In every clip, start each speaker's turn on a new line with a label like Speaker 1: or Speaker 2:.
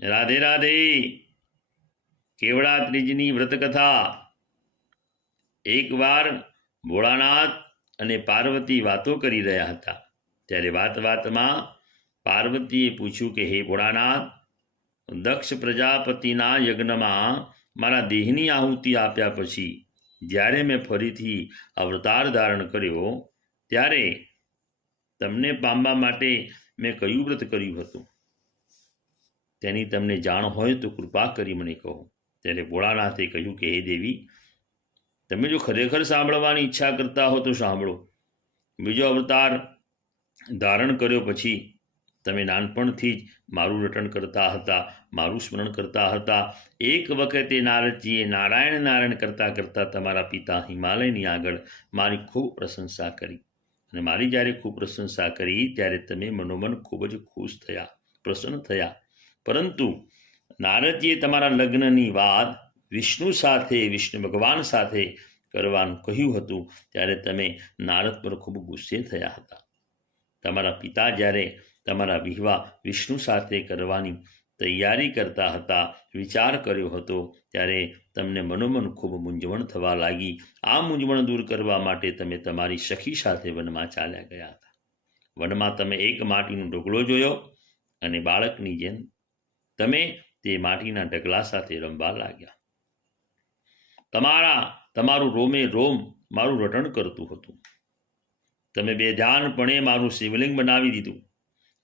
Speaker 1: રાધે રાધે. કેવડા ત્રીજની વ્રતકથા. એકવાર ભોળાનાથ અને પાર્વતી વાતો કરી રહ્યા હતા. ત્યારે વાત વાતમાં પાર્વતીએ પૂછ્યું કે, હે ભોળાનાથ, દક્ષ પ્રજાપતિના યજ્ઞમાં મારા દેહની આહુતિ આપ્યા પછી જ્યારે મેં ફરીથી અવતાર ધારણ કર્યો, ત્યારે તમને પામવા માટે મેં કયું વ્રત કર્યું હતું? તેની તમને જાણ હોય તો કૃપા કરી મને કહો. ત્યારે ભોળાનાથે કહ્યું કે, હે દેવી, તમે જો ખરેખર સાંભળવાની ઈચ્છા કરતા હો તો સાંભળો. બીજો અવતાર ધારણ કર્યો પછી તમે નાનપણથી જ મારું રટણ કરતા હતા, મારું સ્મરણ કરતા હતા. એક વખતે નારદજીએ નારાયણ નારાયણ કરતા કરતા તમારા પિતા હિમાલયની આગળ મારી ખૂબ પ્રશંસા કરી. અને મારી જ્યારે ખૂબ પ્રશંસા કરી, ત્યારે તમે મનોમન ખૂબ જ ખુશ થયા, પ્રસન્ન થયા. પરંતુ નારદજીએ તમારા લગ્નની વાત વિષ્ણુ સાથે, વિષ્ણુ ભગવાન સાથે કરવાનું કહ્યું હતું, ત્યારે તમે નારદ પર ખૂબ ગુસ્સે થયા હતા. તમારા પિતા જ્યારે તમારા વિવાહ વિષ્ણુ સાથે કરવાની તૈયારી કરતા હતા, વિચાર કર્યો હતો, ત્યારે તમને મનોમન ખૂબ મૂંઝવણ થવા લાગી. આ મૂંઝવણ દૂર કરવા માટે તમે તમારી સખી સાથે વનમાં ચાલ્યા ગયા હતા. વનમાં તમે એક માટીનો ઢોકળો જોયો અને બાળકની જેમ તમે તે માટીના ઢગલા સાથે રમવા લાગ્યા. તમારા, તમારું રોમે રોમ મારું રટણ કરતું હતું. તમે બે ધ્યાનપણે મારું શિવલિંગ બનાવી દીધું.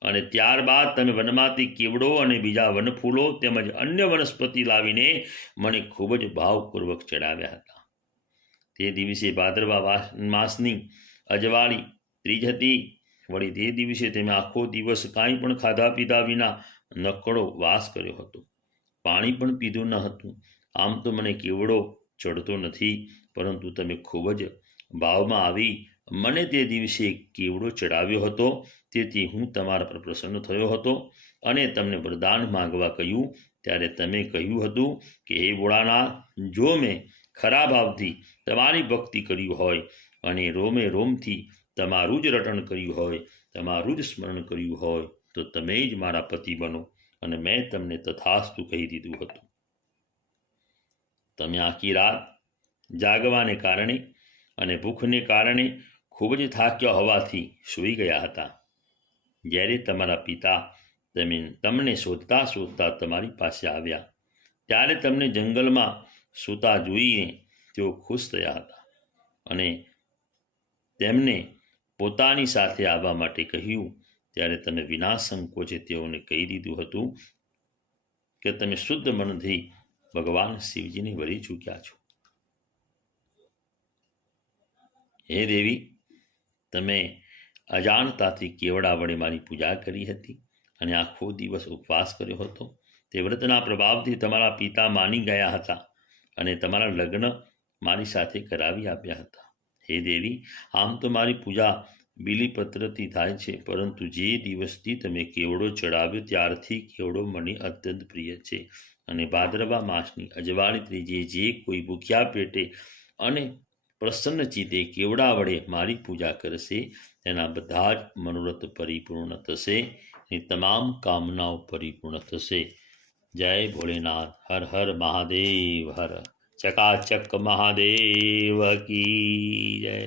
Speaker 1: અને ત્યારબાદ તમે વનમાંથી કેવડો અને બીજા વનફૂલો તેમજ અન્ય વનસ્પતિ લાવીને મને ખૂબ જ ભાવપૂર્વક ચડાવ્યા હતા. તે દિવસે ભાદરવા માસની અજવાળી ત્રીજ હતી. વળી તે દિવસે તમે આખો દિવસ કાંઈ પણ ખાધા પીધા વિના નકડો વાસ કર્યો હતો. પાણી પણ પીધું ન હતું. આમ તો મને કેવડો ચડતો નથી, પરંતુ તમે ખૂબ જ ભાવમાં આવી મને તે દિવસે કેવડો ચડાવ્યો હતો, તેથી હું તમારા પર પ્રસન્ન થયો હતો અને તમને વરદાન માંગવા કહ્યું. ત્યારે તમે કહ્યું હતું કે, હે ભોળાનાથ, જો મેં ખરા ભાવથી તમારી ભક્તિ કરી હોય અને રોમે રોમથી તમારું જ રટણ કર્યું હોય, તમારું જ સ્મરણ કર્યું હોય તો તમે જ મારા પતિ બનો અને મેં તમને તથાસ્તુ કહી દીધું હતું. તમે આખી રાત જાગવાને કારણે અને ભૂખને કારણે ખૂબ જ થાક્યા હોવાથી સૂઈ ગયા હતા. જ્યારે તમારા પિતા તમે તમને શોધતા શોધતા તમારી પાસે આવ્યા, ત્યારે તમને જંગલમાં સૂતા જોઈને તેઓ ખુશ થયા હતા અને તેમને પોતાની સાથે આવવા માટે કહ્યું ત્યારે તમે વિના સંકોચે તેઓને કહી દીધું હતું કે તમે શુદ્ધ મનથી ભગવાન શિવજીને વળી ચૂક્યા છો. હે દેવી, તમે અજાણતાથી કેવડા વડે મારી પૂજા કરી હતી અને આખો દિવસ ઉપવાસ કર્યો હતો? તે વ્રતના પ્રભાવથી તમારા પિતા માની ગયા હતા અને તમારા લગ્ન મારી સાથે કરાવી આપ્યા હતા. હે દેવી, આમ તો મારી પૂજા બીલીપત્રથી થાય છે, પરંતુ જે દિવસથી તમે કેવડો ચડાવ્યો ત્યારથી કેવડો મને અત્યંત પ્રિય છે. અને ભાદરવા માસની અજવાળી ત્રીજે જે કોઈ ભૂખ્યા પેટે અને પ્રસન્ન ચિત્તે કેવડા વડે મારી પૂજા કરશે, તેના બધા જ મનોરથ પરિપૂર્ણ થશે અને તમામ કામનાઓ પરિપૂર્ણ થશે. જય ભોલેનાથ, હર હર મહાદેવ, હર ચકાચક મહાદેવ કી જય.